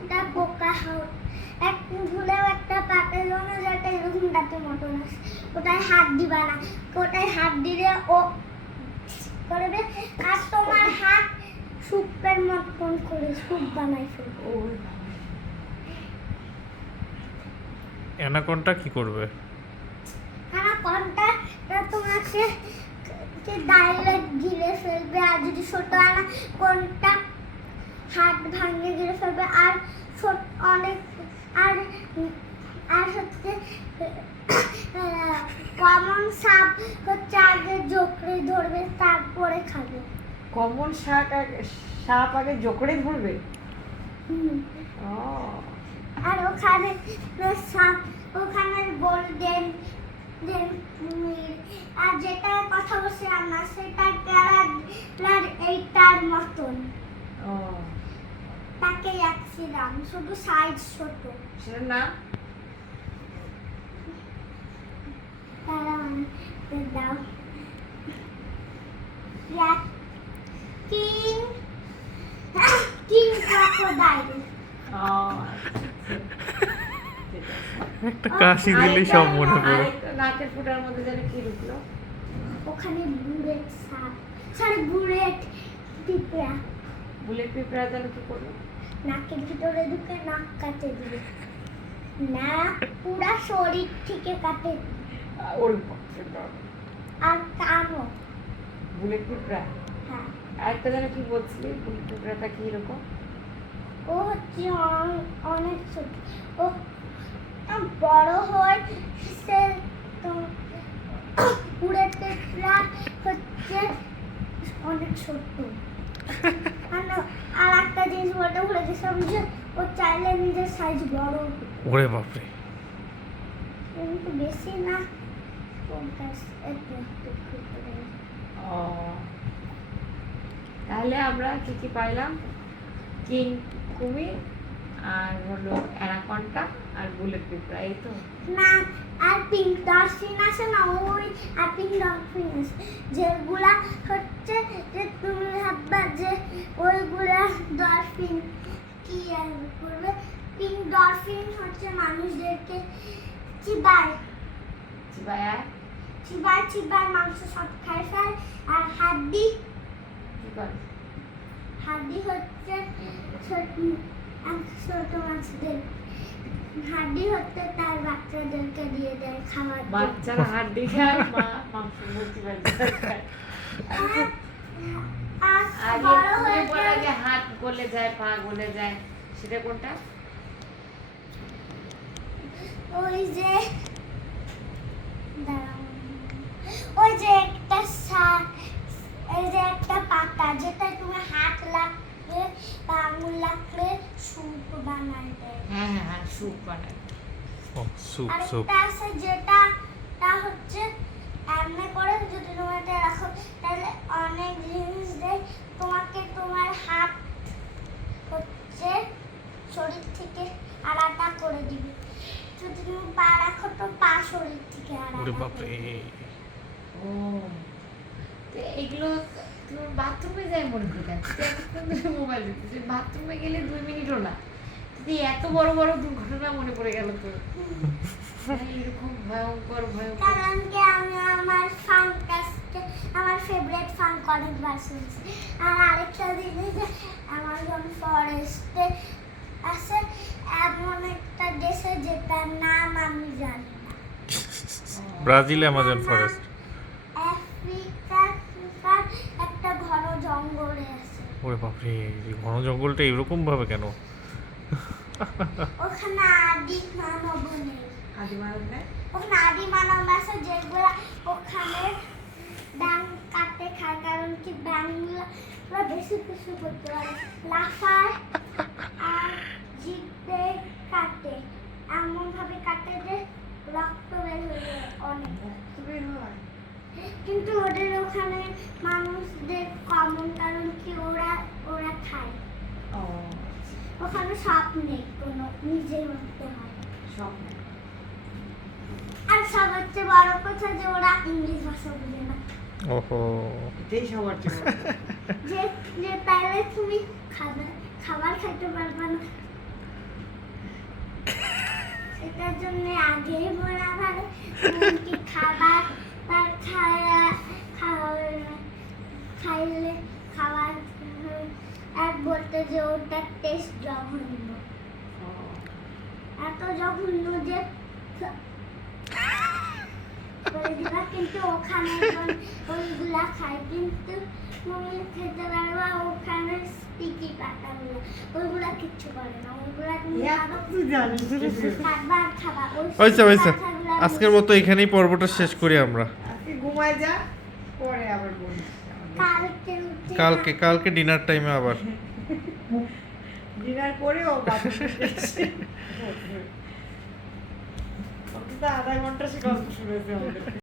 একটা পোকা এক ভুলেও একটা পাতার জন্য যেটা এরকম গাছের মতন আছে, ওটায় হাত দিবা না, ওটায় হাত দিলে ও করবে আর তোমার হাত সুপের মতন করে সুপ বানাই ফেলবে। অ্যানাকোন্ডা কি করবে? অ্যানাকোন্ডা তোমাকে ডাইরেক্ট গিলে ফেলবে, আর যদি ছোট অ্যানাকোন্ডা হাত ভাঙিয়ে গিলে ফেলবে। আর অনেক আর আর হচ্ছে কমন সাপ হচ্ছে আগে জোকড়ে ধরবে তারপরে খাবে। কমন সাপ আগে জোকড়ে ধরবে? আর ওখানে সাপ, ওখানে গোল্ডেন আর যেটা কথা বলছি আমরা সেটা ক্যারাক্টার এইটার মতন। তাকে অ্যাক্সিডাম, শুধু সাইজ ছোট। সেটার নাম দাও কিং ক্রোকোডাইল। একটা কাশি দিলেই সব মনে পড়ে। নাকের ফুটার মধ্যে যেন কি ঢুকলো? ওখানে বুলেট সাপ, সরি বুলেট পিঁপড়া। বুলেট পিঁপড়া যেন কি করলো? নাকের ভিতরে ঢুকে নাক কাটে দিবে, না পুরা শরীর থেকে কাটে ওর আর কানও। বুলেট পিঁপড়া। হ্যাঁ, আরেকটা যেন কি বলছিলি? বুলেট পিঁপড়াটা কি রকম? ও হচ্ছে অনেক ছোট, ও বড় হয় সে বুলেট পিঁপড়া হচ্ছে অনেক ছোট। আর একটা জিনিস বলতে ভুলে গেছিলাম যে ও চাইলে নিজের সাইজ বড়, ওরে বাপরে, কিন্তু বেশি না। তাহলে আমরা কি কি পাইলাম? কিং কুমির, আর হলো অ্যানাকোন্ডা, আর বুলেট পিঁপড়া, এই তো না। আর পিঙ্ক ডলফিন আছে না, ওই আর পিঙ্ক ডলফিন আছে যেগুলা হচ্ছে যে তুমি ভাববা যে ওইগুলা ডলফিন কি করবে। পিঙ্ক ডলফিন হচ্ছে মানুষদেরকে চিবায় চিবায় চিবায় মাংস সব খায় ফেলে। আর হাড্ডি কি করে? হাড্ডি হচ্ছে ছোট মাছদের হাড্ডি হচ্ছে তার বাচ্চাদেরকে দিয়ে দেয় খাবার। বাচ্চারা হাড্ডি খায়, মা মাংস খায়। আর বলা যে হাত গলে যায়, পা গলে যায়, সেটা কোনটা? ওই যে ওই যে একটা এই যে একটা পাতা যেটা তুমি হাত লাগলে বা আঙুল লাগলে স্যুপ বানায় দেয়। হ্যাঁ হ্যাঁ, স্যুপ বানায়। ও স্যুপ আর স্যুপ। একটা আছে যেটা হচ্ছে এমনি করে যদি তুমি এটা রাখো তাহলে অনেক জিনিস দেয় তোমাকে। তোমার হাত হচ্ছে শরীর থেকে আলাদা করে দিবে, যদি তুমি পা রাখো তো পা শরীর থেকে ওরে আলাদা বাপরে, করে দিবে। ও, তো এগুলো তুমি বাথরুমে যাই মনে করে মোবাইল দেখতে, বাথরুমে গেলে 2 মিনিটও না, তুই এত বড় বড় দুর্ঘটনা মনে পড়ে গেল তো। এরকম ভয়ঙ্কর ভয়ঙ্কর। কারণ কি আমি আমার আমার ফেভারিট ফান অনেকবার শুনছি। আর আরেকটা জিনিস যে অ্যামাজন ফরেস্টে আছে এমন একটা দেশে যেটার নাম আমি জানি না। Brazil Amazon forest. আফ্রিকার একটা ঘন জঙ্গলে আছে। ওরে বাপরে, এই ঘন জঙ্গলটা এরকম ভাবে কেন? ওখানে আদি মানব নেই। আদি মানব নেই? ওখানে আদি মানব আছে যেগুলো ওখানে ব্যাং কাটে খায়। কারণ কি ব্যাংগুলো বেশি কিছু করতে পারে, লাফায় আর জিভে কাটে, এমন ভাবে কাটে যে রক্ত বের হয়ে যায় অনেক। বের হয়, কিন্তু ওদের ওখানে মানুষদের কমন, কারণ কি ওরা খায়। ওখানে সাপ নেই কোনো, নিজের মধ্যে হয় সব। আর সবচেয়ে বড় কথা যে ওরা ইংলিশ ভাষা বুঝে না। ওহো, এটাই সবার জন্য। যে তাহলে তুমি খাবার খাইতে পারবে না। এটার জন্য আগেই বলা ভালো কি খাবার তার খাইলে খাবার আর বলতে যে ওটার টেস্ট জঘন্য এত জঘন্য যে বলে দিবা কিন্তু ওখানে ওইগুলা খায় কিন্তু তুমি খেতে পারবা ওখানে স্টিকি পাতাগুলো ওইগুলা কিচ্ছু করে না ওইগুলা তুমি খাবা তুই জানিস খাবার খাবা হয়েছে হয়েছে আজকের মতো এখানেই পর্বটা শেষ করি আমরা। আজকে ঘুমায় যা, পরে আবার বলিস। কালকে ডিনার টাইমে আবার ডিনার করে ও বাথরুমে এসে ওকে তো আধা ঘন্টা সে গল্প শুনেছে আমাদের।